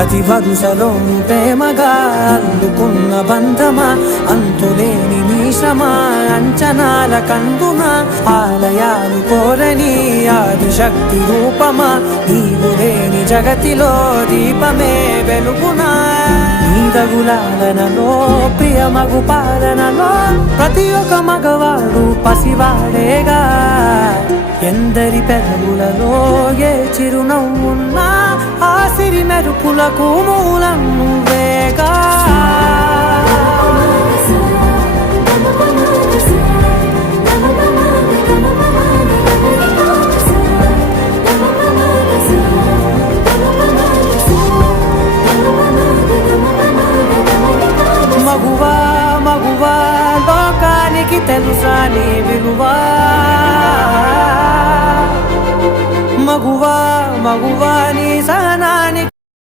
ప్రతి వరుసలో ప్రేమగా అల్లుకున్న బంధమా, అంతులేని నీ శ్రమ అంచనాల కందున, ఆలయాలు కోరని ఆదిశక్తి రూపమా, నీవు లేని జగతిలో దీపమే వెలుగునా. నీదగులాలనలో ప్రియమగు పాలనలో ప్రతి ఒక్క మగవాడు పసివాడేగా, ఎందరి పెదవులలో ఏ చిరునవ్వున్నా ఆ సిరి మెరుపులకు మూలం నువ్వేగా. మగువా మగువా లోకానికి తెలుసా నీ విలువా, మగువా మగువా నీ సహనానికి